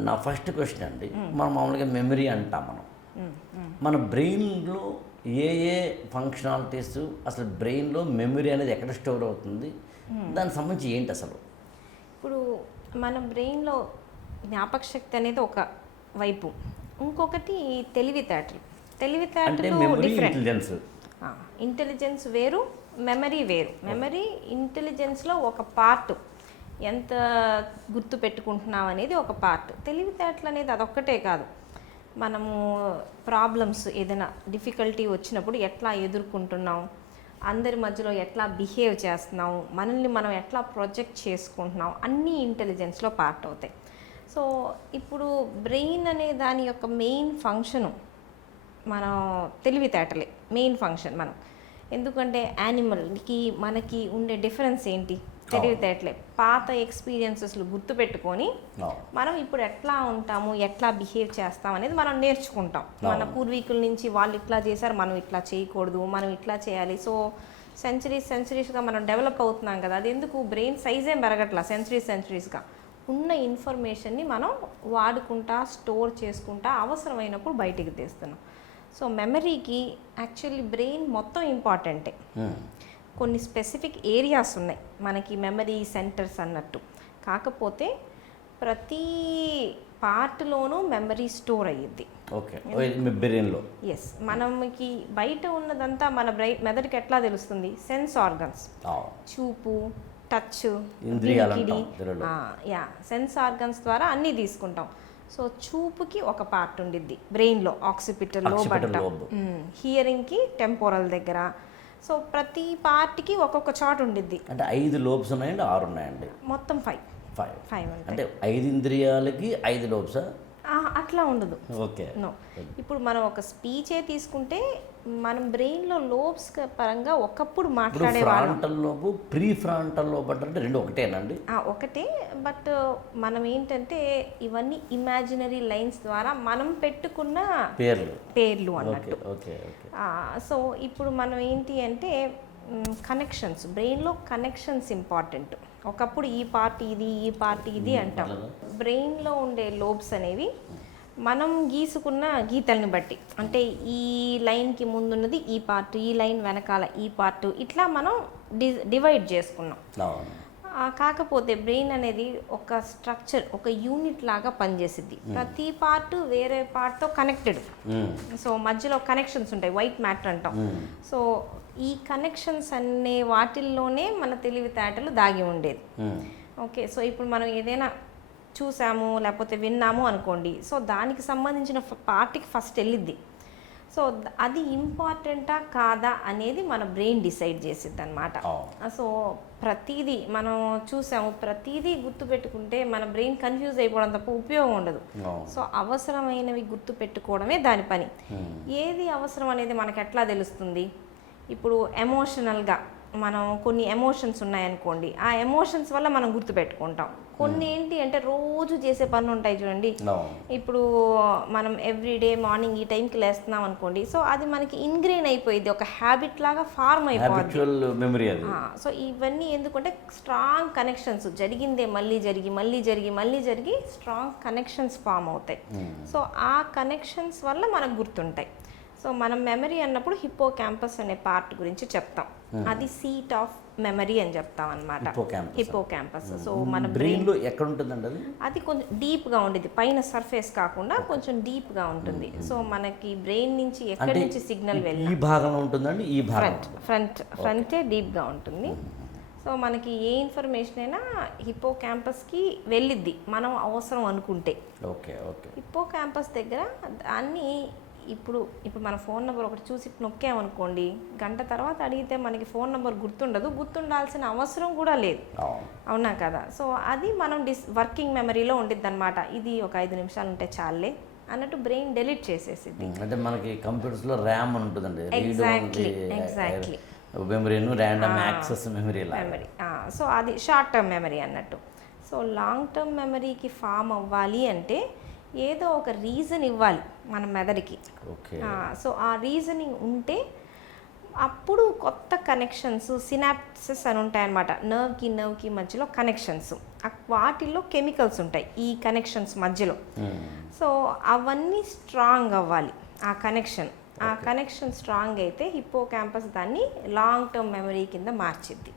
నా first question అండి. మనం మామూలుగా మెమరీ అంటాం మనం. మన బ్రెయిన్లో ఏ ఏ ఫంక్షనాలిటీస్ అసలు బ్రెయిన్లో మెమరీ అనేది ఎక్కడ స్టోర్ అవుతుంది? దానికి సంబంధించి ఏంటి అసలు? ఇప్పుడు మన బ్రెయిన్లో జ్ఞాపక శక్తి అనేది ఒక వైపు. ఇంకొకటి తెలివితేటలు. తెలివితేటలు ఇంటెలిజెన్స్ ఇంటెలిజెన్స్ వేరు మెమరీ వేరు. మెమరీ ఇంటెలిజెన్స్లో ఒక పార్ట్ ఎంత గుర్తు పెట్టుకుంటున్నాం అనేది ఒక పార్ట్ తెలివితేటలు అనేది అదొక్కటే కాదు. మనము ప్రాబ్లమ్స్ ఏదైనా డిఫికల్టీ వచ్చినప్పుడు ఎట్లా ఎదుర్కొంటున్నాం? అందరి మధ్యలో ఎట్లా బిహేవ్ చేస్తున్నాం? మనల్ని మనం ఎట్లా ప్రొజెక్ట్ చేసుకుంటున్నాం? అన్నీ ఇంటెలిజెన్స్లో పార్ట్ అవుతాయి. సో ఇప్పుడు బ్రెయిన్ అనే దాని యొక్క మెయిన్ ఫంక్షను మనం తెలివితేటలే. మెయిన్ ఫంక్షన్ మనం. ఎందుకంటే యానిమల్కి మనకి ఉండే డిఫరెన్స్ ఏంటి? తెలివితేటలే. పాత ఎక్స్పీరియన్సెస్లు గుర్తుపెట్టుకొని మనం ఇప్పుడు ఎట్లా ఉంటాము ఎట్లా బిహేవ్ చేస్తాం అనేది మనం నేర్చుకుంటాం. మన పూర్వీకుల నుంచి వాళ్ళు ఇట్లా చేశారు మనం ఇట్లా చేయకూడదు మనం ఇట్లా చేయాలి. సో సెంచరీస్ సెంచరీస్గా మనం డెవలప్ అవుతున్నాం కదా అది ఎందుకు? బ్రెయిన్ సైజ్ పెరగట్లా సెంచరీస్ సెంచరీస్గా ఉన్న ఇన్ఫర్మేషన్ని మనం వాడుకుంటా స్టోర్ చేసుకుంటా అవసరమైనప్పుడు బయటికి తీస్తున్నాం. సో మెమరీకి యాక్చువల్లీ బ్రెయిన్ మొత్తం ఇంపార్టెంటే కొన్ని స్పెసిఫిక్ ఏరియాస్ ఉన్నాయి. మనకి మెమరీ సెంటర్స్ అన్నట్టు. కాకపోతే ప్రతి పార్ట్లోనూ మెమరీ స్టోర్ అయ్యిద్ది. ఓకే. బ్రెయిన్లో. ఎస్ మనకి బయట ఉన్నదంతా మన బ్రై మెదడుకి ఎట్లా తెలుస్తుంది? Sense organs. చూపు టచ్ యా. సెన్స్ ఆర్గన్స్ ద్వారా అన్నీ తీసుకుంటాం. సో చూపుకి ఒక పార్ట్ ఉండిద్ది. బ్రెయిన్లో ఆక్సిపిటల్ లోబ్ Occipital అంటాం. హియరింగ్కి టెంపోరల్ దగ్గర సో ప్రతి పార్ట్కి ఒక్కొక్క చాట్ ఉండిద్ది. అంటే ఐదు లోబ్స్ ఉన్నాయండి ఆరు ఉన్నాయండి. మొత్తం ఫైవ్ ఫైవ్ ఫైవ్ అంటే ఐదు ఇంద్రియాలకి ఐదు లోబ్సా? అట్లా ఉండదు. ఓకే. నో ఇప్పుడు మనం ఒక స్పీచే తీసుకుంటే మనం బ్రెయిన్లో లోబ్స్ పరంగా ఒకప్పుడు మాట్లాడే వాళ్ళం frontal lobe pre frontal lobe అంటే రెండు ఒకటేనండి. ఆ, ఒకటే. బట్ మనం ఏంటంటే ఇవన్నీ ఇమాజినరీ లైన్స్ ద్వారా మనం పెట్టుకున్న పేర్లు. పేర్లు అన్నట్టు. సో ఇప్పుడు మనం ఏంటి అంటే కనెక్షన్స్ బ్రెయిన్లో కనెక్షన్స్ ఇంపార్టెంట్ ఒకప్పుడు ఈ పార్ట్ ఇది ఈ పార్ట్ ఇది అంటాం. బ్రెయిన్లో ఉండే లోబ్స్ అనేవి మనం గీసుకున్న గీతల్ని బట్టి. అంటే ఈ లైన్కి ముందున్నది ఈ పార్ట్ ఈ లైన్ వెనకాల ఈ పార్ట్ ఇట్లా మనం డి డివైడ్ చేసుకున్నాం. కాకపోతే బ్రెయిన్ అనేది ఒక స్ట్రక్చర్ ఒక యూనిట్ లాగా పనిచేసిద్ది. ప్రతి పార్ట్ వేరే పార్ట్తో కనెక్టెడ్. సో మధ్యలో కనెక్షన్స్ ఉంటాయి వైట్ మ్యాటర్ అంటాం. సో ఈ కనెక్షన్స్ అనే వాటిల్లోనే మన తెలివితేటలు దాగి ఉండేది. ఓకే సో ఇప్పుడు మనం ఏదైనా చూసాము లేకపోతే విన్నాము అనుకోండి సో దానికి సంబంధించిన పార్టీకి ఫస్ట్ వెళ్ళిద్ది సో అది ఇంపార్టెంటా కాదా అనేది మన బ్రెయిన్ డిసైడ్ చేసిద్ది అనమాట. సో ప్రతిదీ మనం చూసాము ప్రతిదీ గుర్తుపెట్టుకుంటే మన బ్రెయిన్ కన్ఫ్యూజ్ అయిపోవడం తప్ప ఉపయోగం ఉండదు. సో అవసరమైనవి గుర్తు పెట్టుకోవడమే దాని పని. ఏది అవసరం అనేది మనకు ఎట్లా తెలుస్తుంది ఇప్పుడు ఎమోషనల్గా మనం కొన్ని ఎమోషన్స్ ఉన్నాయనుకోండి ఆ ఎమోషన్స్ వల్ల మనం గుర్తుపెట్టుకుంటాం. కొన్ని ఏంటి అంటే రోజు చేసే పనులు ఉంటాయి చూడండి. ఇప్పుడు మనం ఎవ్రీడే మార్నింగ్ ఈ టైంకి లేస్తున్నాం అనుకోండి సో అది మనకి ఇన్గ్రెయిన్ అయిపోయింది ఒక హ్యాబిట్ లాగా ఫార్మ్ ఆ, సో ఇవన్నీ ఎందుకంటే స్ట్రాంగ్ కనెక్షన్స్ జరిగిందే మళ్ళీ జరిగి మళ్ళీ జరిగి మళ్ళీ జరిగి స్ట్రాంగ్ కనెక్షన్స్ ఫామ్ అవుతాయి. సో ఆ కనెక్షన్స్ వల్ల మనకు గుర్తుంటాయి. సో మనం మెమరీ అన్నప్పుడు హిప్పో క్యాంపస్ అనే పార్ట్ గురించి చెప్తాం. అది సీట్ ఆఫ్ మెమరీ అని చెప్తాం అనమాట. హిప్పో క్యాంపస్ సో మన బ్రెయిన్ బ్రెయిన్లో ఎక్కడ ఉంటుందండి అది? అది కొంచెం డీప్గా ఉండేది. పైన సర్ఫేస్ కాకుండా కొంచెం డీప్గా ఉంటుంది. సో మనకి బ్రెయిన్ నుంచి ఎక్కడి నుంచి సిగ్నల్ వెళ్ళి ఈ భాగంలో ఉంటుందండి ఈ భాగం. ఫ్రంట్ ఫ్రంట్ ఫ్రంటే డీప్గా ఉంటుంది. సో మనకి ఏ ఇన్ఫర్మేషన్ అయినా హిప్పో క్యాంపస్కి వెళ్ళిద్ది. మనం అవసరం అనుకుంటే. Okay okay. హిప్పో క్యాంపస్ దగ్గర దాన్ని ఇప్పుడు ఇప్పుడు మన ఫోన్ నెంబర్ ఒకటి చూసి నొక్కామనుకోండి గంట తర్వాత అడిగితే మనకి ఫోన్ నెంబర్ గుర్తుండదు గుర్తుండాల్సిన అవసరం కూడా లేదు. అవును. కదా? సో అది మనం డిస్ వర్కింగ్ మెమరీలో ఉండిద్ది అనమాట ఇది ఒక ఐదు నిమిషాలు ఉంటే చాలే అన్నట్టు బ్రెయిన్ డెలీట్ చేసేసింది. అంటే మనకి కంప్యూటర్స్లో ర్యామ్ ఉంటుందండి. Exactly, exactly. మెమరీను random access memory memory so అది షార్ట్ టర్మ్ మెమరీ అన్నట్టు. సో లాంగ్ టర్మ్ మెమరీకి ఫామ్ అవ్వాలి అంటే ఏదో ఒక రీజన్ ఇవ్వాలి మన మెదడుకి. ఓకే. సో ఆ రీజనింగ్ ఉంటే అప్పుడు కొత్త కనెక్షన్స్ సినాప్సెస్ అని ఉంటాయన్నమాట. నర్వ్కి నర్వ్కి మధ్యలో కనెక్షన్స్ వాటిల్లో కెమికల్స్ ఉంటాయి ఈ కనెక్షన్స్ మధ్యలో. మ్మ్. సో అవన్నీ స్ట్రాంగ్ అవ్వాలి ఆ కనెక్షన్ ఆ కనెక్షన్ స్ట్రాంగ్ అయితే హిప్పో క్యాంపస్ దాన్ని లాంగ్ టర్మ్ మెమరీ కింద మార్చిద్ది.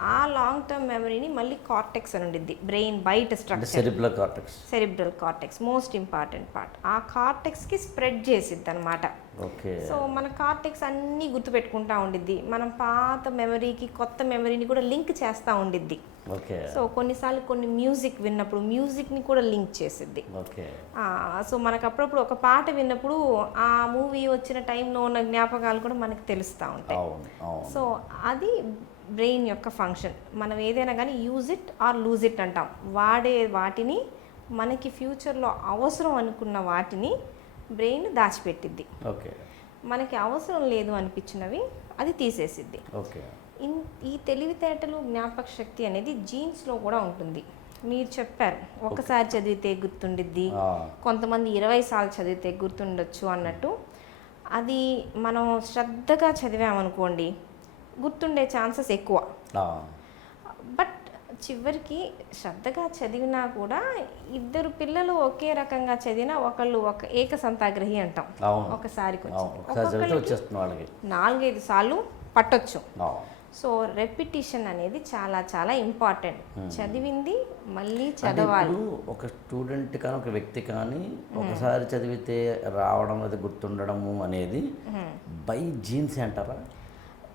ఆ- లాంగ్ టర్మ్ మెమరీని మళ్ళీ కార్టెక్స్ అని ఉండిద్ది. బ్రెయిన్ బయట structure cerebral cortex cerebral cortex most important part ఆ కార్టెక్స్కి స్ప్రెడ్ చేసిద్ది అనమాట ఓకే. సో మన కార్టెక్స్ అన్నీ గుర్తుపెట్టుకుంటా ఉండిద్ది. మనం పాత మెమరీకి కొత్త మెమరీని కూడా లింక్ చేస్తూ ఉండిద్ది. సో కొన్నిసార్లు కొన్ని మ్యూజిక్ విన్నప్పుడు మ్యూజిక్ని కూడా లింక్ చేసిద్ది. సో మనకు అప్పుడప్పుడు ఒక పాట విన్నప్పుడు ఆ మూవీ వచ్చిన టైంలో ఉన్న జ్ఞాపకాలు కూడా మనకు తెలుస్తూ ఉంటాయి. సో అది బ్రెయిన్ యొక్క ఫంక్షన్ మనం ఏదైనా కానీ use it or lose it అంటాం. వాడే వాటిని మనకి ఫ్యూచర్లో అవసరం అనుకున్న వాటిని బ్రెయిన్ దాచిపెట్టిద్ది. ఓకే. మనకి అవసరం లేదు అనిపించినవి అది తీసేసిద్ది. ఓకే. ఇన్ ఈ తెలివితేటలు జ్ఞాపక శక్తి అనేది జీన్స్లో కూడా ఉంటుంది. మీరు చెప్పారు ఒకసారి చదివితే గుర్తుండిద్ది. కొంతమంది ఇరవై సార్లు చదివితే గుర్తుండొచ్చు అన్నట్టు. అది మనం శ్రద్ధగా చదివామనుకోండి గుర్తుండే ఛాన్సెస్ ఎక్కువ. బట్ చివరికి శ్రద్ధగా చదివినా కూడా ఇద్దరు పిల్లలు ఒకే రకంగా చదివినా ఒకళ్ళు ఒక ఏక సంతాగ్రహి అంటాం ఒకసారి నాలుగైదు సార్లు పట్టొచ్చు. సో రెపిటిషన్ అనేది చాలా చాలా ఇంపార్టెంట్. చదివింది మళ్ళీ చదవాలి. ఒక స్టూడెంట్ కానీ ఒక వ్యక్తి కానీ ఒకసారి చదివితే రావడం అది గుర్తుండడము అనేది బై జీన్స్ అంటారా?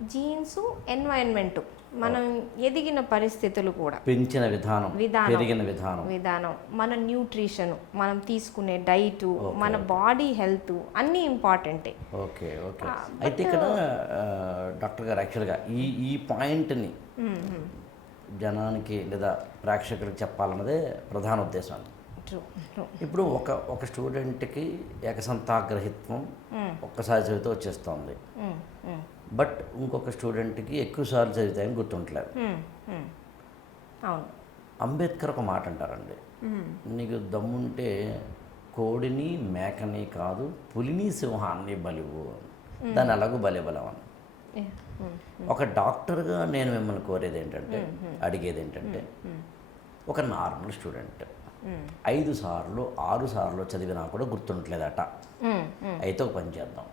Genes environment. మనం ఎదిగిన పరిస్థితులు కూడా. పెంచిన విధానం విధానం. పెరిగిన విధానం. విధానం. మన న్యూట్రిషన్ మనం తీసుకునే డైటు మన బాడీ హెల్త్ అన్నీ ఇంపార్టెంటే. Okay okay. అయితే ఇక్కడ డాక్టర్ గారు యాక్చువల్గా ఈ ఈ పాయింట్ని జనానికి లేదా ప్రేక్షకులకు చెప్పాలన్నదే ప్రధాన ఉద్దేశం. ఇప్పుడు ఒక ఒక స్టూడెంట్కి ఏకసంతాగ్రహిత్వం ఒక్కసారి చదివితే వచ్చేస్తుంది. బట్ ఇంకొక స్టూడెంట్కి ఎక్కువసార్లు చదివితే గుర్తుంటలేదు అంబేద్కర్ ఒక మాట అంటారండి. నీకు దమ్ముంటే కోడిని మేకని కాదు పులిని సింహాన్ని బలివు దాన్ని అలాగూ బలి బలవని Yeah. Mm. ఒక డాక్టర్గా నేను మిమ్మల్ని కోరేది ఏంటంటే అడిగేది ఏంటంటే ఒక నార్మల్ స్టూడెంట్ ఐదు సార్లు ఆరు సార్లు చదివినా కూడా గుర్తుండలేదట. Mm. అయితే ఒక పని చేద్దాం.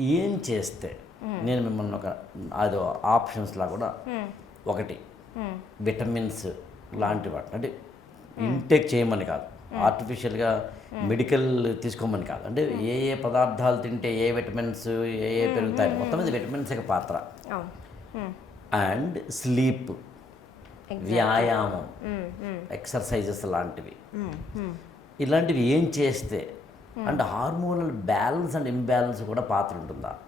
ఏం చేస్తే నేను మిమ్మల్ని ఒక అదో ఆప్షన్స్లా కూడా ఒకటి. Mm. విటమిన్స్ లాంటి వాటి అంటే ఇంటేక్ చేయమని కాదు. ఆర్టిఫిషియల్గా మెడికల్ తీసుకోమని కాదు. అంటే ఏ ఏ పదార్థాలు తింటే ఏ విటమిన్స్ ఏ ఏ పెరుగుతాయి? మొత్తం మీద విటమిన్స్ యొక్క పాత్ర. And sleep. వ్యాయామం. ఎక్సర్సైజెస్ లాంటివి. ఇలాంటివి ఏం చేస్తే అంటే హార్మోనల్ బ్యాలెన్స్ అండ్ ఇంబ్యాలెన్స్ కూడా పాత్ర ఉంటుందా?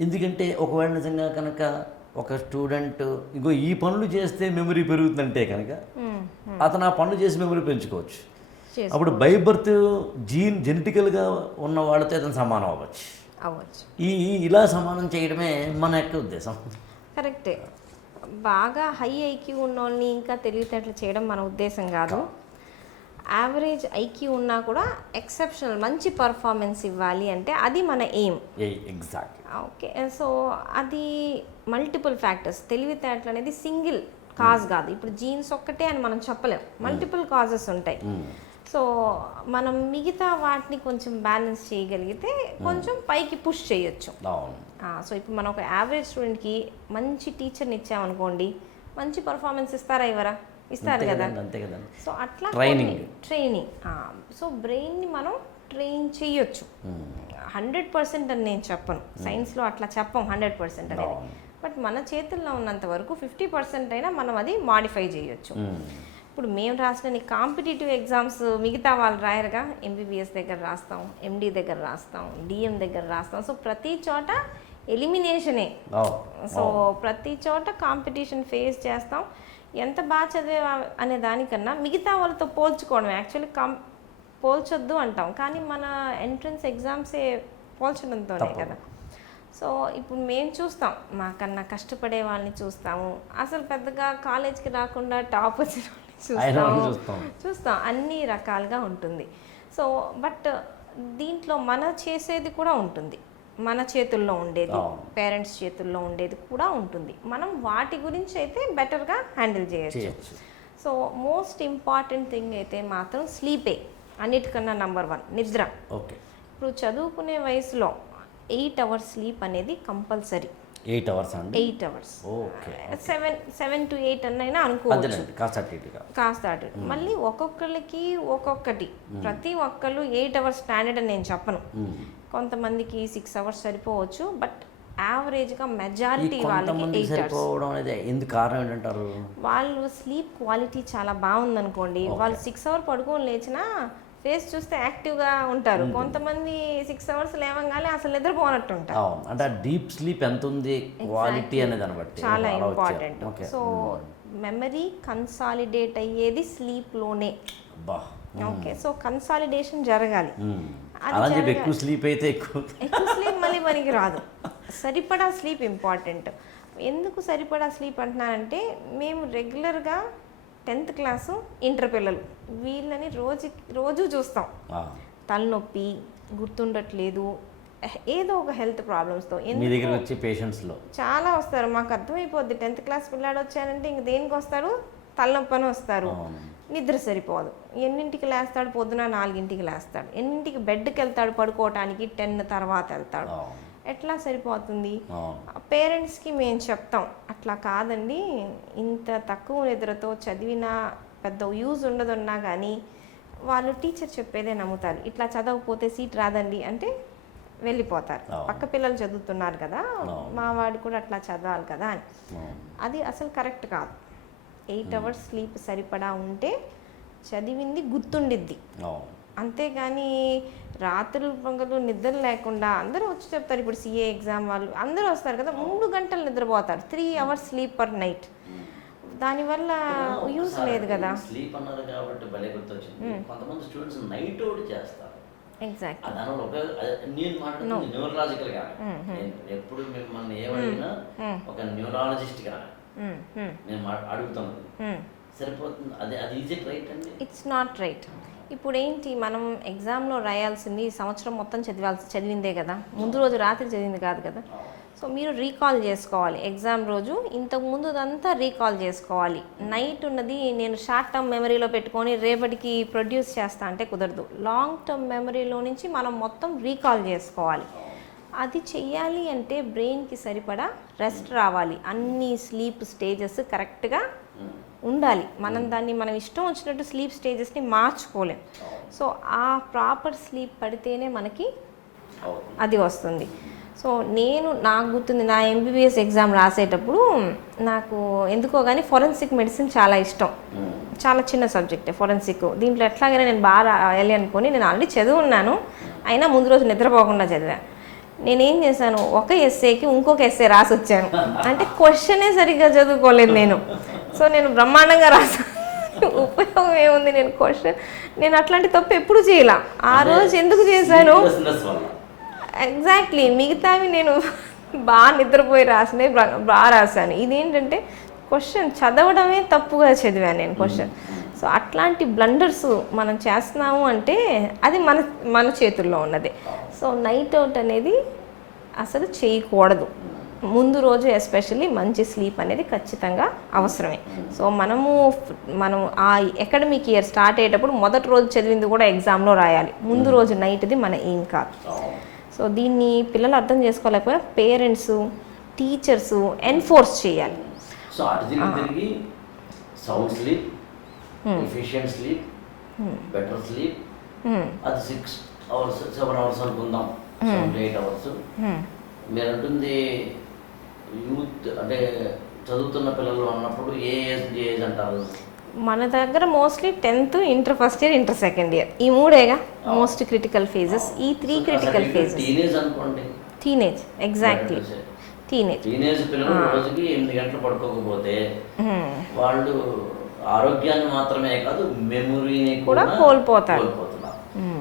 ఎందుకంటే ఒకవేళ నిజంగా కనుక ఒక స్టూడెంట్ ఇంకో ఈ పనులు చేస్తే మెమరీ పెరుగుతుందంటే కనుక. అతను ఆ పనులు చేసి మెమరీ పెంచుకోవచ్చు. అప్పుడు బై బర్త్ జీన్ జెనెటికల్గా ఉన్న వాళ్ళతో అతను సమానం అవ్వచ్చు. ఈ- ఇలా సమానం చేయడమే మన యొక్క ఉద్దేశం. కరెక్టే. బాగా హై ఐక్యూ ఉన్న వాళ్ళని ఇంకా తెలివితేటలు చేయడం మన ఉద్దేశం కాదు. యావరేజ్ ఐక్యూ ఉన్నా కూడా ఎక్సెప్షనల్ మంచి పర్ఫార్మెన్స్ ఇవ్వాలి అంటే అది మన ఎయిమ్. ఎగ్జాక్ట్ ఓకే సో అది మల్టిపుల్ ఫ్యాక్టర్స్. తెలివితేటలు అనేది సింగిల్ కాజ్ కాదు. ఇప్పుడు జీన్స్ ఒక్కటే అని మనం చెప్పలేం. మల్టిపుల్ కాజెస్ ఉంటాయి. సో మనం మిగతా వాటిని కొంచెం బ్యాలెన్స్ చేయగలిగితే కొంచెం పైకి పుష్ చేయొచ్చు. సో ఇప్పుడు మనం ఒక యావరేజ్ స్టూడెంట్కి మంచి టీచర్ని ఇచ్చామనుకోండి మంచి పర్ఫార్మెన్స్ ఇస్తారా ఇవరా ఇస్తారు కదా. అంతే కదండి. సో అట్లా Training. ట్రైనింగ్ సో బ్రెయిన్ని మనం ట్రైన్ చేయొచ్చు. హండ్రెడ్ పర్సెంట్ అని నేను చెప్పను. సైన్స్లో అట్లా చెప్పం హండ్రెడ్ పర్సెంట్ అనేది. బట్ మన చేతుల్లో ఉన్నంత వరకు ఫిఫ్టీ పర్సెంట్ అయినా మనం అది మాడిఫై చేయొచ్చు. ఇప్పుడు మేము రాసిన కాంపిటేటివ్ ఎగ్జామ్స్ మిగతా వాళ్ళు రాయరుగా? ఎంబీబీఎస్ దగ్గర రాస్తాం ఎండి దగ్గర రాస్తాం డిఎం దగ్గర రాస్తాం. సో ప్రతి చోట ఎలిమినేషనే సో ప్రతి చోట కాంపిటీషన్ ఫేస్ చేస్తాం. ఎంత బాగా చదివే అనే దానికన్నా మిగతా వాళ్ళతో పోల్చుకోవడం యాక్చువల్లీ కాం పోల్చొద్దు అంటాం. కానీ మన ఎంట్రన్స్ ఎగ్జామ్సే పోల్చడంతోనే. కదా. సో ఇప్పుడు మేము చూస్తాం. మాకన్నా కష్టపడే వాళ్ళని చూస్తాము. అసలు పెద్దగా కాలేజ్కి రాకుండా టాప్ వచ్చిన చూస్తాము. చూస్తాం. చూస్తాం. అన్ని రకాలుగా ఉంటుంది. సో బట్ దీంట్లో మన చేసేది కూడా ఉంటుంది. మన చేతుల్లో ఉండేది. పేరెంట్స్ చేతుల్లో ఉండేది కూడా ఉంటుంది. మనం వాటి గురించి అయితే బెటర్గా హ్యాండిల్ చేయొచ్చు. చేయొచ్చు. సో మోస్ట్ ఇంపార్టెంట్ థింగ్ అయితే మాత్రం స్లీపే అన్నిటికన్నా నంబర్ వన్ నిద్ర. ఓకే. ఇప్పుడు చదువుకునే వయసులో ఎయిట్ అవర్స్ స్లీప్ అనేది కంపల్సరీ ఎయిట్ అవర్స్ అండి? Eight hours. Okay seven seven to eight అన్నైనా అనుకోవచ్చు. కాస్త కాస్త అటు. మళ్ళీ ఒక్కొక్కరికి ఒక్కొక్కటి. ప్రతి ఒక్కళ్ళు ఎయిట్ అవర్స్ స్టాండర్డ్ అని నేను చెప్పను. కొంతమందికి సిక్స్ అవర్స్ సరిపోవచ్చు బట్ యావరేజ్గా మెజారిటీ వాళ్ళకి సరిపోవడం అనేది ఎందుకు కారణం ఏంటంటారు? వాళ్ళు స్లీప్ క్వాలిటీ చాలా బాగుందనుకోండి. వాళ్ళు సిక్స్ అవర్ పడుకొని లేచినా ఫేస్ చూస్తే యాక్టివ్గా ఉంటారు. కొంతమంది సిక్స్ అవర్స్ లేవగానే అసలు నిద్రపోనట్టు ఉంటారు అవును. అంటే డీప్ స్లీప్ ఎంత ఉంది క్వాలిటీ అనేది దాన్ని బట్టి. చాలా. ఇంపార్టెంట్. సో మెమరీ కన్సాలిడేట్ అయ్యేది స్లీప్లోనే. అబ్బా. ఓకే. సో కన్సాలిడేషన్ జరగాలి. అది ఎక్కువ స్లీప్ అయితే ఎక్కువ ఎక్కువ స్లీప్ మళ్ళీ మనకి రాదు. సరిపడా స్లీప్ ఇంపార్టెంట్. ఎందుకు సరిపడా స్లీప్ అంటున్నానంటే మేము రెగ్యులర్గా టెన్త్ క్లాసు ఇంటర్ పిల్లలు. వీళ్ళని రోజు రోజు చూస్తాం. తలనొప్పి గుర్తుండట్లేదు ఏదో ఒక హెల్త్ ప్రాబ్లమ్స్తో మీ దగ్గర వచ్చే పేషెంట్స్లో? చాలా వస్తారు. మాకు అర్థమైపోద్ది. టెన్త్ క్లాస్ పిల్లాడు వచ్చానంటే ఇంక దేనికి వస్తారు? తలనొప్పి అని వస్తారు. నిద్ర సరిపోదు. ఎన్నింటికి లేస్తాడు? పొద్దున నాలుగింటికి లేస్తాడు. ఎన్నింటికి బెడ్కి వెళ్తాడు? పడుకోవటానికి టెన్ తర్వాత వెళ్తాడు. ఎట్లా సరిపోతుంది? పేరెంట్స్కి మేము చెప్తాం. అట్లా కాదండి. ఇంత తక్కువ నిద్రతో చదివినా పెద్ద యూజ్ ఉండదున్నా కానీ వాళ్ళు టీచర్ చెప్పేదే నమ్ముతారు. ఇట్లా చదవకపోతే సీట్ రాదండి అంటే వెళ్ళిపోతారు. పక్క పిల్లలు చదువుతున్నారు కదా. మా వాడు కూడా అట్లా చదవాలి కదా అని. అది అసలు కరెక్ట్ కాదు. ఎయిట్ అవర్స్ స్లీప్ సరిపడా ఉంటే చదివింది గుర్తుండిద్ది. అంతేగాని రాత్రులు పగలు నిద్ర లేకుండా అందరూ వచ్చి చెప్తారు. ఇప్పుడు సిఏ ఎగ్జామ్ వాళ్ళు అందరూ వస్తారు కదా మూడు గంటలు నిద్రపోతారు. Three hours sleep per night దానివల్ల యూస్ లేదు కదా. స్లీప్ అన్నారు కాబట్టి భలే గుర్తొచ్చింది. కొంతమంది స్టూడెంట్స్ నైట్ అవుట్ చేస్తారు. ఎగ్జాక్ట్ నేను మాట్లాడుతుంది న్యూరలాజికల్గా ఎప్పుడు మిమ్మల్ని ఏమడిగినా ఒక న్యూరాలజిస్ట్గా నేను అడుగుతాను. సరిపోతుంది. అదే అది ఈజీ రైట్ అండి? ఇట్స్ నాట్ రైట్ ఇప్పుడు ఏంటి మనం ఎగ్జామ్లో రాయాల్సింది సంవత్సరం మొత్తం చదివాల్సి చదివిందే కదా. ముందు రోజు రాత్రి చదివింది కాదు కదా. సో మీరు రీకాల్ చేసుకోవాలి. ఎగ్జామ్ రోజు ఇంతకు ముందు అంతా రీకాల్ చేసుకోవాలి. నైట్ ఉన్నది నేను షార్ట్ టర్మ్ మెమరీలో పెట్టుకొని రేపటికి ప్రొడ్యూస్ చేస్తా అంటే కుదరదు. లాంగ్ టర్మ్ మెమరీలో నుంచి మనం మొత్తం రీకాల్ చేసుకోవాలి. అది చెయ్యాలి అంటే బ్రెయిన్కి సరిపడా రెస్ట్ రావాలి. అన్ని స్లీప్ స్టేజెస్ కరెక్ట్గా ఉండాలి. మనం దాన్ని మనం ఇష్టం వచ్చినట్టు స్లీప్ స్టేజెస్ని మార్చుకోలేం. సో ఆ ప్రాపర్ స్లీప్ పడితేనే మనకి అది వస్తుంది. సో నేను నాకు గుర్తుంది నా ఎంబీబీఎస్ ఎగ్జామ్ రాసేటప్పుడు నాకు ఎందుకో కానీ ఫొరెన్సిక్ మెడిసిన్ చాలా ఇష్టం. చాలా చిన్న సబ్జెక్టే ఫొరెన్సిక్ దీంట్లో ఎట్లాగైనా నేను బాగా రాయాలి అనుకొని నేను ఆల్రెడీ చదువున్నాను అయినా ముందు రోజు నిద్రపోకుండా చదివా నేనేం చేశాను ఒక ఎస్ఏకి ఇంకొక ఎస్ఏ రాసి వచ్చాను అంటే క్వశ్చనే సరిగ్గా చదువుకోలేదు నేను. సో నేను బ్రహ్మాండంగా రాసాను ఉపయోగం ఏముంది? నేను క్వశ్చన్ నేను అట్లాంటి తప్పు ఎప్పుడు చేయాల. ఆ రోజు ఎందుకు చేశాను? ఎగ్జాక్ట్లీ మిగతావి నేను బాగా నిద్రపోయి రాసినవి బా- బాగా రాశాను. ఇదేంటంటే క్వశ్చన్ చదవడమే తప్పుగా చదివాను నేను క్వశ్చన్ సో అట్లాంటి బ్లండర్స్ మనం చేస్తున్నాము అంటే అది మన మన చేతుల్లో ఉన్నది. సో నైట్ అవుట్ అనేది అసలు చేయకూడదు. ముందు రోజు ఎస్పెషల్లీ మంచి స్లీప్ అనేది ఖచ్చితంగా అవసరమే. సో మనము మనం ఆ అకాడమిక్ ఇయర్ స్టార్ట్ అయ్యేటప్పుడు మొదటి రోజు చదివింది కూడా ఎగ్జామ్లో రాయాలి. ముందు రోజు నైట్ది మన ఏం కాదు. సో దీన్ని పిల్లలు అర్థం చేసుకోలేకపోయినా పేరెంట్స్ టీచర్స్ ఎన్ఫోర్స్ చేయాలి. సో అటు తిరిగి తిరిగి sound sleep efficient sleep better sleep. అది సిక్స్ అవర్స్ సెవెన్ అవర్స్ అనుకుందాం. Seven eight hours. మీరు అంటుంది యూత్ అంటే చదువుతున్న పిల్లలు అన్నప్పుడు ఏ ఏజ్ ఏజ్ అంటారు? మన దగ్గర mostly tenth inter first year inter second year. ఈ మూడేగా మోస్ట్ క్రిటికల్ ఫేజెస్. ఈ త్రీ క్రిటికల్ ఫేజెస్. టీనేజ్ అనుకోండి. టీనేజ్. ఎగ్జాక్ట్లీ టీనేజ్ టీనేజ్ పిల్లలు రోజుకి ఎనిమిది గంటలు పడుకోకపోతే వాళ్ళు ఆరోగ్యాన్ని మాత్రమే కాదు మెమొరీని కూడా కోల్పోతారు.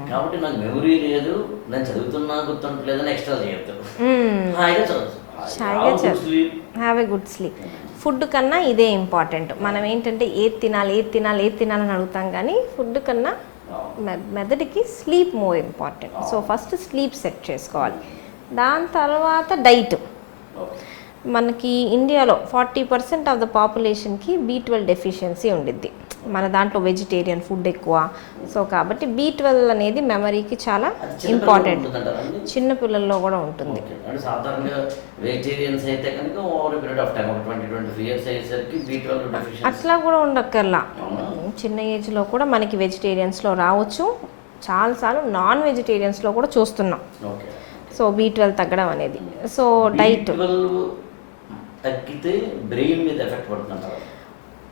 కాబట్టి నాకు మెమొరీ లేదు నేను చదువుతున్నా గుర్తుంటలేదని ఎక్స్ట్రా చేయొద్దు. హాయిగా చదవచ్చు. చదువు. Have a good sleep food కన్నా ఇదే ఇంపార్టెంట్ మనం ఏంటంటే ఏది తినాలి ఏది తినాలి ఏది తినాలని అడుగుతాం కానీ ఫుడ్ కన్నా మె- మెదడుకి sleep more important so first sleep set చేసుకోవాలి. దాని తర్వాత డైట్ మనకి ఇండియాలో ఫార్టీ పర్సెంట్ ఆఫ్ ద పాపులేషన్కి బీ ట్వెల్వ్ డెఫిషియన్సీ ఉండిద్ది. మన దాంట్లో వెజిటేరియన్ ఫుడ్ ఎక్కువ. సో కాబట్టి బీ ట్వెల్వ్ అనేది మెమరీకి చాలా ఇంపార్టెంట్ చిన్న పిల్లల్లో కూడా ఉంటుంది. అట్లా కూడా ఉండక్కర్లా. చిన్న ఏజ్లో కూడా మనకి వెజిటేరియన్స్లో రావచ్చు. చాలాసార్లు నాన్ వెజిటేరియన్స్లో కూడా చూస్తున్నాం. సో బీ ట్వెల్వ్ తగ్గడం అనేది. సో డైట్ తగ్గితే బ్రెయిన్ మీద ఎఫెక్ట్ పడుతుంటారు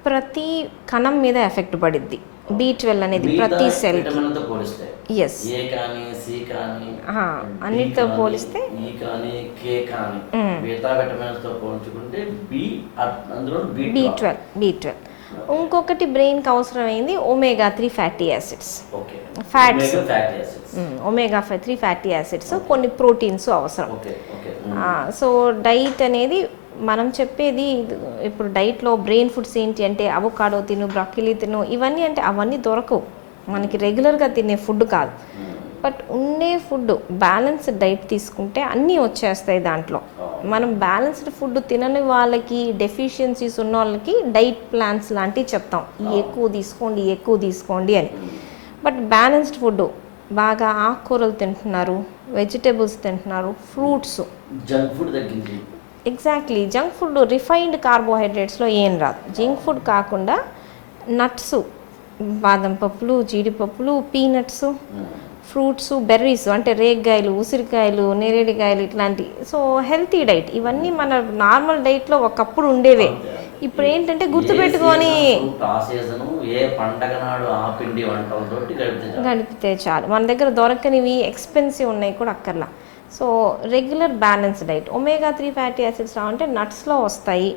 ప్రతి కణం మీద ఎఫెక్ట్ పడిద్ది. బీ ట్వెల్వ్ అనేది ప్రతి సెల్ ఎస్ అన్నిటితో పోలిస్తే? బి ట్వెల్వ్ బీ ట్వెల్వ్ ఇంకొకటి బ్రెయిన్కి అవసరమైంది omega three fatty acids okay. Fats. Fatty acids omega three fatty acids కొన్ని ప్రోటీన్స్ అవసరం. సో డైట్ అనేది మనం చెప్పేది ఇప్పుడు డైట్లో బ్రెయిన్ ఫుడ్స్ ఏంటి అంటే అవకాడో తిను బ్రొక్కిలీ తిను ఇవన్నీ అంటే అవన్నీ దొరకవు. మనకి రెగ్యులర్గా తినే ఫుడ్ కాదు. బట్ ఉండే ఫుడ్ బ్యాలెన్స్డ్ డైట్ తీసుకుంటే అన్నీ వచ్చేస్తాయి దాంట్లో. మనం బ్యాలెన్స్డ్ ఫుడ్ తినని వాళ్ళకి డెఫిషియన్సీస్ ఉన్న వాళ్ళకి డైట్ ప్లాన్స్ లాంటివి చెప్తాం. ఈ ఎక్కువ తీసుకోండి ఎక్కువ తీసుకోండి అని. బట్ బ్యాలెన్స్డ్ ఫుడ్ బాగా ఆకుకూరలు తింటున్నారు వెజిటేబుల్స్ తింటున్నారు fruits. Junk food exactly junk food refined కార్బోహైడ్రేట్స్లో ఏం రాదు. జంక్ ఫుడ్ కాకుండా నట్స్ బాదం పప్పులు జీడిపప్పులు పీనట్స్ ఫ్రూట్స్ బెర్రీస్ అంటే రేగ్గాయలు ఉసిరికాయలు నేరేడికాయలు ఇట్లాంటి. సో హెల్తీ డైట్ ఇవన్నీ మన నార్మల్ డైట్లో ఒకప్పుడు ఉండేవే. ఇప్పుడు ఏంటంటే గుర్తుపెట్టుకొని. గడిపితే చాలు. మన దగ్గర దొరకనివి ఎక్స్పెన్సివ్ ఉన్నాయి కూడా అక్కర్లా. So regular balance diet omega three fatty acids రావంటే నట్స్లో వస్తాయి.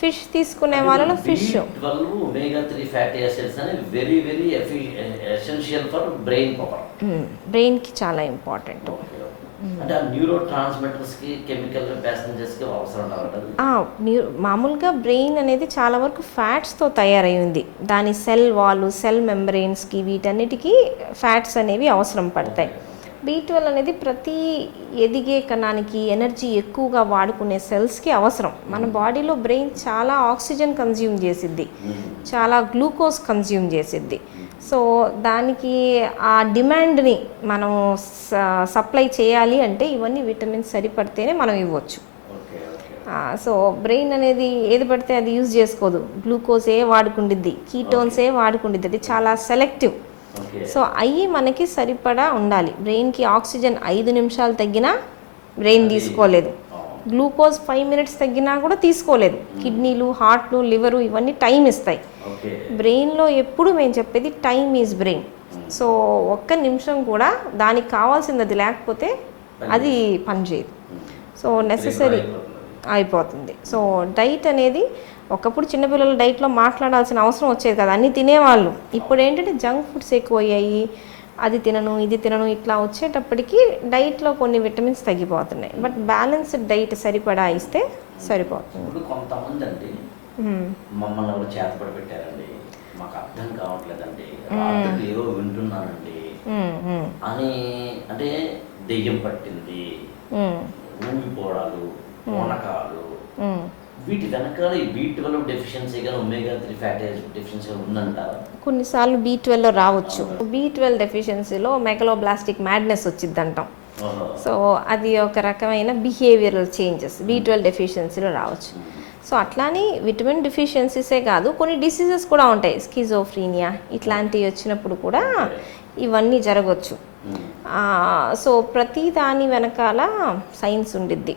ఫిష్ తీసుకునే వాళ్ళలో fish twelve omega three fatty acids అని very very essential for brain power బ్రెయిన్కి చాలా ఇంపార్టెంట్ అంటే ఆ న్యూరో ట్రాన్స్మిటర్స్కి కెమికల్ ప్యాసింజర్స్కి అవసరం ఉంటుంది న్యూ మామూలుగా బ్రెయిన్ అనేది చాలా వరకు ఫ్యాట్స్తో తయారై ఉంది దాని సెల్ వాల్ సెల్ మెంబ్రెయిన్స్కి వీటన్నిటికీ ఫ్యాట్స్ అనేవి అవసరం పడతాయి. బీ ట్వెల్వ్ అనేది ప్రతి ఎదిగే కణానికి ఎనర్జీ ఎక్కువగా వాడుకునే సెల్స్కి అవసరం. మన బాడీలో బ్రెయిన్ చాలా ఆక్సిజన్ కన్జ్యూమ్ చేసిద్ది. చాలా గ్లూకోజ్ కన్జ్యూమ్ చేసిద్ది. సో దానికి ఆ డిమాండ్ని మనం సప్లై చేయాలి అంటే ఇవన్నీ విటమిన్స్ సరిపడితేనే మనం ఇవ్వచ్చు. సో బ్రెయిన్ అనేది ఏది పడితే అది యూజ్ చేసుకోదు. గ్లూకోజే వాడుకుండిద్ది. కీటోన్సే వాడుకుండిద్ది. అది చాలా సెలెక్టివ్ సో అవి మనకి సరిపడా ఉండాలి. బ్రెయిన్కి ఆక్సిజన్ ఐదు నిమిషాలు తగ్గినా బ్రెయిన్ తీసుకోలేదు. గ్లూకోజ్ ఫైవ్ మినిట్స్ తగ్గినా కూడా తీసుకోలేదు. కిడ్నీలు హార్ట్లు లివరు ఇవన్నీ టైం ఇస్తాయి. బ్రెయిన్లో ఎప్పుడు మేము చెప్పేది టైం ఈజ్ బ్రెయిన్. సో ఒక్క నిమిషం కూడా దానికి కావాల్సింది అది లేకపోతే అది పనిచేయదు సో నెససరీ అయిపోతుంది. సో డైట్ అనేది ఒకప్పుడు చిన్నపిల్లలు డైట్లో మాట్లాడాల్సిన అవసరం వచ్చేది కదా. అన్నీ తినేవాళ్ళు. ఇప్పుడు ఏంటంటే జంక్ ఫుడ్స్ ఎక్కువ అయ్యాయి అది తినను ఇది తినను ఇట్లా వచ్చేటప్పటికి డైట్లో కొన్ని విటమిన్స్ తగ్గిపోతున్నాయి. బట్ బ్యాలెన్స్డ్ డైట్ సరిపడా ఇస్తే సరిపోతుంది. ఇప్పుడు కొంతమంది అండి. మమ్మల్ని ఎవరు చేతపడి పెట్టారండి. మాకు అర్థం కావట్లేదండి. ఏవో వింటున్నానండి అని అంటే దెయ్యం పట్టింది. ఊగిపోవడాలు పూనకాలు. వీటి వెనకాల ఈ బీ ట్వెల్వ్ డెఫిషియన్సీ కానీ ఒమేగా త్రీ ఫ్యాటీ డెఫిషియన్సీ ఉందంటారా కొన్నిసార్లు బీ ట్వెల్వ్లో రావచ్చు. బీ ట్వెల్వ్ డెఫిషియన్సీలో మెగలోబ్లాస్టిక్ మ్యాడ్నెస్ వచ్చింది అంటాం. సో అది ఒక రకమైన బిహేవియరల్ చేంజెస్ బీ ట్వెల్వ్ డెఫిషియన్సీలో రావచ్చు. సో అట్లానే విటమిన్ డెఫిషియన్సీసే కాదు కొన్ని డిసీజెస్ కూడా ఉంటాయి. స్కిజోఫ్రీనియా ఇట్లాంటివి వచ్చినప్పుడు కూడా ఇవన్నీ జరగవచ్చు. ఆ, సో ప్రతి దాని వెనకాల సైన్స్ ఉండిద్ది.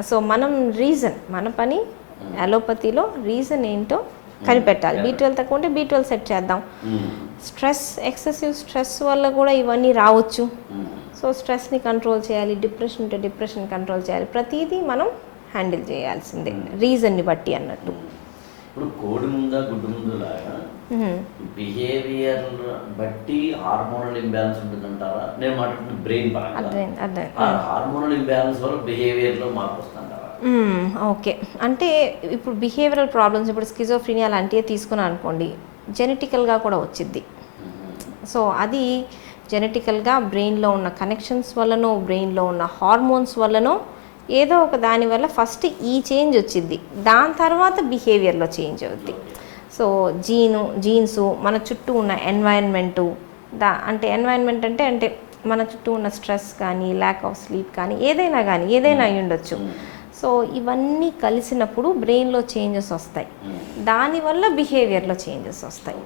సో మనం రీజన్ మన పని అలోపతిలో రీజన్ ఏంటో కనిపెట్టాలి. బీ ట్వెల్వ్ తక్కువ ఉంటే బీ ట్వెల్వ్ సెట్ చేద్దాం. స్ట్రెస్ ఎక్సెసివ్ స్ట్రెస్ వల్ల కూడా ఇవన్నీ రావచ్చు. సో స్ట్రెస్ని కంట్రోల్ చేయాలి డిప్రెషన్ ఉంటే డిప్రెషన్ కంట్రోల్ చేయాలి. ప్రతిదీ మనం హ్యాండిల్ చేయాల్సిందే. రీజన్ని బట్టి అన్నట్టు. ఇప్పుడు కోడి ముందా గుడ్డు ముందు లాగా. బిహేవియర్ బట్టి హార్మోనల్ ఇంబ్యాలెన్స్ ఉంటుందంటారా? నేను మాట్లాడుతున్న బ్రెయిన్ పరంగా. హార్మోనల్ ఇంబ్యాలెన్స్ వల్ల బిహేవియర్లో మార్పు వస్తుంటారా మ్మ్, ఓకే. అంటే ఇప్పుడు బిహేవియరల్ ప్రాబ్లమ్స్ ఇప్పుడు స్కిజోఫ్రీనియా లాంటివి తీసుకున్నాను అనుకోండి జెనెటికల్గా కూడా వచ్చిద్ది. సో అది జెనెటికల్గా బ్రెయిన్లో ఉన్న కనెక్షన్స్ వల్లనో బ్రెయిన్లో ఉన్న హార్మోన్స్ వల్లనో ఏదో ఒక దాని వల్ల ఫస్ట్ ఈ చేంజ్ వచ్చింది. దాని తర్వాత బిహేవియర్లో చేంజ్ అవుద్ది. సో జీను జీన్స్ మన చుట్టూ ఉన్న ఎన్వైరన్మెంటు దా అంటే ఎన్వైరన్మెంట్ అంటే అంటే మన చుట్టూ ఉన్న స్ట్రెస్ కానీ ల్యాక్ ఆఫ్ స్లీప్ కానీ ఏదైనా కానీ ఏదైనా అయి ఉండొచ్చు సో ఇవన్నీ కలిసినప్పుడు బ్రెయిన్లో చేంజెస్ వస్తాయి. దానివల్ల బిహేవియర్లో చేంజెస్ వస్తాయి.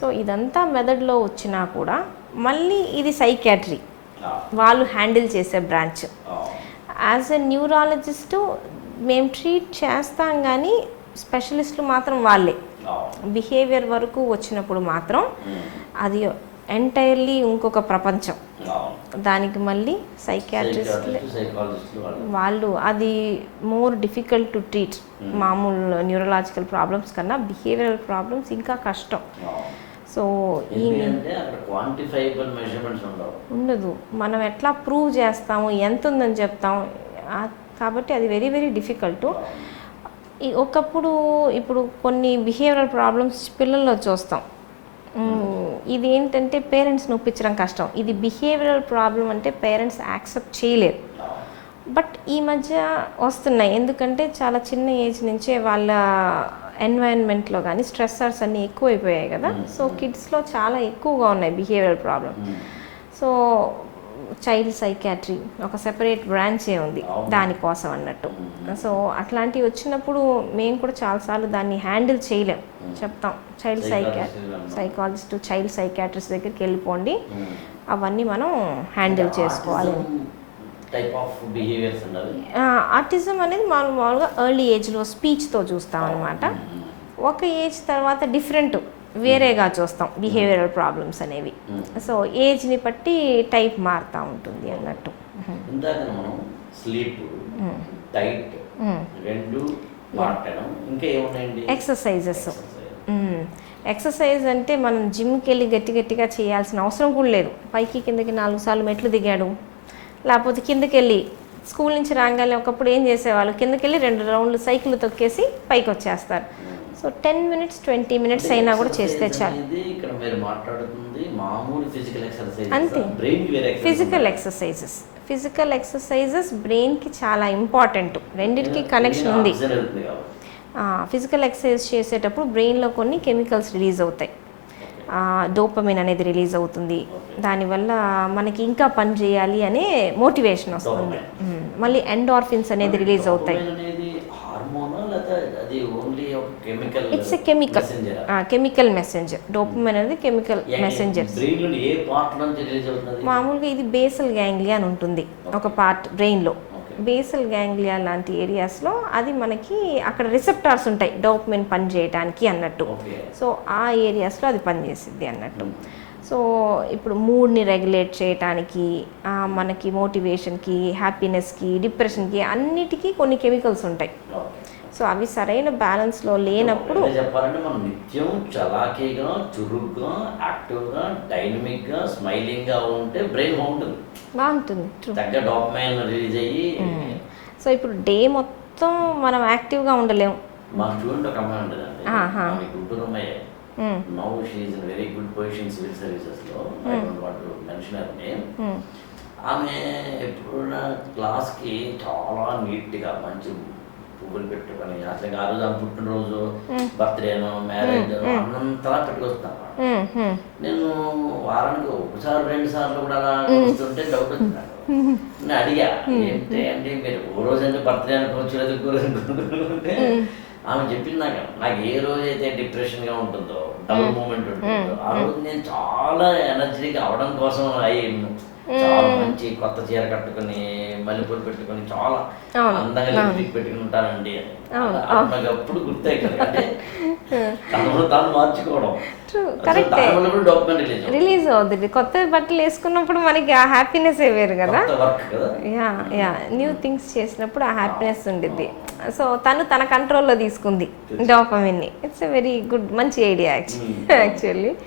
సో ఇదంతా మెదడులో వచ్చినా కూడా మళ్ళీ ఇది సైకాట్రీ వాళ్ళు హ్యాండిల్ చేసే బ్రాంచ్ యాజ్ ఎ న్యూరాలజిస్టు మేము ట్రీట్ చేస్తాం కానీ స్పెషలిస్టులు మాత్రం వాళ్ళే. బిహేవియర్ వరకు వచ్చినప్పుడు మాత్రం అది ఎంటైర్లీ ఇంకొక ప్రపంచం. దానికి మళ్ళీ వాళ్ళు. వాళ్ళు అది మోర్ డిఫికల్ట్ టు ట్రీట్ మామూలు న్యూరలాజికల్ ప్రాబ్లమ్స్ కన్నా బిహేవియరల్ ప్రాబ్లమ్స్ ఇంకా కష్టం. సో ఈ క్వాంటిఫైబుల్ మెజర్మెంట్స్ ఉండవు. ఉండదు. మనం ఎట్లా ప్రూవ్ చేస్తాము? ఎంత ఉందని చెప్తాం? కాబట్టి అది వెరీ వెరీ డిఫికల్ట్ ఒకప్పుడు ఇప్పుడు కొన్ని బిహేవియరల్ ప్రాబ్లమ్స్ పిల్లల్లో చూస్తాం. ఇది ఏంటంటే పేరెంట్స్ని ఒప్పించడం కష్టం. ఇది బిహేవియరల్ ప్రాబ్లం అంటే పేరెంట్స్ యాక్సెప్ట్ చేయలేరు. బట్ ఈ మధ్య వస్తున్నాయి. ఎందుకంటే చాలా చిన్న ఏజ్ నుంచే వాళ్ళ ఎన్వైరన్మెంట్లో కానీ స్ట్రెస్సర్స్ అన్నీ ఎక్కువైపోయాయి కదా. సో కిడ్స్లో చాలా ఎక్కువగా ఉన్నాయి behavioural problem so child psychiatry ఒక సెపరేట్ బ్రాంచే ఉంది దానికోసం అన్నట్టు. సో అట్లాంటివి వచ్చినప్పుడు మేము కూడా చాలాసార్లు దాన్ని హ్యాండిల్ చేయలేం. చెప్తాం child psycho psychologist child psychiatrist దగ్గరికి వెళ్ళిపోండి. అవన్నీ మనం హ్యాండిల్ చేసుకోవాలి. టైప్ ఆఫ్ బిహేవియర్స్ ఉన్నది ఆర్టిజం అనేది మనం మామూలుగా ఎర్లీ ఏజ్లో స్పీచ్తో చూస్తాం అనమాట ఒక ఏజ్ తర్వాత డిఫరెంట్ వేరేగా చూస్తాం బిహేవియరల్ ప్రాబ్లమ్స్ అనేవి. సో ఏజ్ని బట్టి టైప్ మారుతూ ఉంటుంది అన్నట్టు. ఇందాక మనం స్లీప్ డైట్ రెండు మాట్లాడడం ఇంకా ఏమున్నాయండి? ఎక్సర్సైజెస్ ఎక్సర్సైజ్ అంటే మనం జిమ్కి వెళ్ళి గట్టి గట్టిగా చేయాల్సిన అవసరం కూడా లేదు. పైకి కిందకి నాలుగు సార్లు మెట్లు దిగాడు. లేకపోతే కిందకి వెళ్ళి స్కూల్ నుంచి రాగానే ఒకప్పుడు ఏం చేసేవాళ్ళు? కిందకి వెళ్ళి రెండు రౌండ్లు సైకిల్ తొక్కేసి పైకి వచ్చేస్తారు. So ten minutes twenty minutes అయినా కూడా చేస్తే చాలు. అంతే. ఫిజికల్ ఎక్సర్సైజెస్ ఫిజికల్ ఎక్సర్సైజెస్ బ్రెయిన్కి చాలా ఇంపార్టెంట్ రెండింటికి. కనెక్షన్ ఉంది. ఫిజికల్ ఎక్సర్సైజ్ చేసేటప్పుడు బ్రెయిన్లో కొన్ని కెమికల్స్ రిలీజ్ అవుతాయి. డోపమిన్ అనేది రిలీజ్ అవుతుంది. దానివల్ల మనకి ఇంకా పని చేయాలి అనే మోటివేషన్ వస్తుంది. మళ్ళీ ఎండార్ఫిన్స్ అనేది రిలీజ్ అవుతాయి. It's a chemical chemical messenger dopamine అనేది కెమికల్ మెసెంజర్ మామూలుగా ఇది బేసల్ గ్యాంగ్లియా అని ఉంటుంది. ఒక పార్ట్ బ్రెయిన్లో బేసల్ గ్యాంగ్లియా లాంటి ఏరియాస్లో అది మనకి అక్కడ రిసెప్టార్స్ ఉంటాయి డోపమిన్ పని చేయడానికి అన్నట్టు. సో ఆ ఏరియాస్లో అది పనిచేసిద్ది అన్నట్టు. సో ఇప్పుడు మూడ్ని రెగ్యులేట్ చేయటానికి మనకి మోటివేషన్కి హ్యాపీనెస్కి డిప్రెషన్కి అన్నిటికీ కొన్ని కెమికల్స్ ఉంటాయి. సో అవి సరైన బ్యాలెన్స్లో లేనప్పుడు చెప్పాలంటే మనం నిత్యం చలాకీగా చురుగ్గా యాక్టివ్గా డైనమిక్గా స్మైలింగ్గా ఉంటే బ్రెయిన్ బాగుంటుంది. బాగుంటుంది. తగ్గ డాక్యుమెంట్ రిలీజ్ అయ్యి సో ఇప్పుడు డే మొత్తం మనం యాక్టివ్గా ఉండలేము మా స్టూడెంట్ ఒక అమ్మాయి. ఆమె గుంటూరు అమ్మాయి. మ్మ్. Now she's in very good position civil సర్వీసెస్లో. I don't want to mention name. ఆమె ఎప్పుడున్న క్లాస్కి చాలా నీట్గా మంచి పువ్వులు పెట్టుకొని అట్లా ఆ రోజు ఆమె పుట్టినరోజు బర్త్డేనో మ్యారేజ్ అన్నంతలా పెట్టుకొస్తాను. నేను వారానికి ఒకసారి రెండు సార్లు కూడా అలా వస్తుంటే డౌట్ వచ్చింది. నేను అడిగా ఏంటి అంటే మీరు ఓ రోజు అంటే బర్త్డే అనుకోవచ్చు లేదా అనుకుంటే ఆమె చెప్పింది నాకు. నాకు ఏ రోజు అయితే డిప్రెషన్గా ఉంటుందో డబుల్ మూమెంట్ ఉంటుందో ఆ రోజు నేను చాలా ఎనర్జీగా అవడం కోసం అయ్యి చాలా మంచి కొత్త చీర కట్టుకొని మల్లెపూలు పెట్టుకొని చాలా అందంగా లిప్స్టిక్ పెట్టుకుని నాకు అప్పుడు గుర్తాయి అంటే తనలో తాను మార్చుకోవడం. రిలీజ్ అవుతుంది. కొత్త బట్టలు వేసుకున్నప్పుడు మనకి ఆ హ్యాపీనెస్ వేరు కదా? Yeah yeah. న్యూ థింగ్స్ చేసినప్పుడు ఆ హ్యాపీనెస్ ఉండిద్ది. సో తను తన కంట్రోల్లో తీసుకుంది డోపమిన్ని ఇట్స్ ఎ వెరీ గుడ్ మంచి ఐడియా యాక్చువల్లీ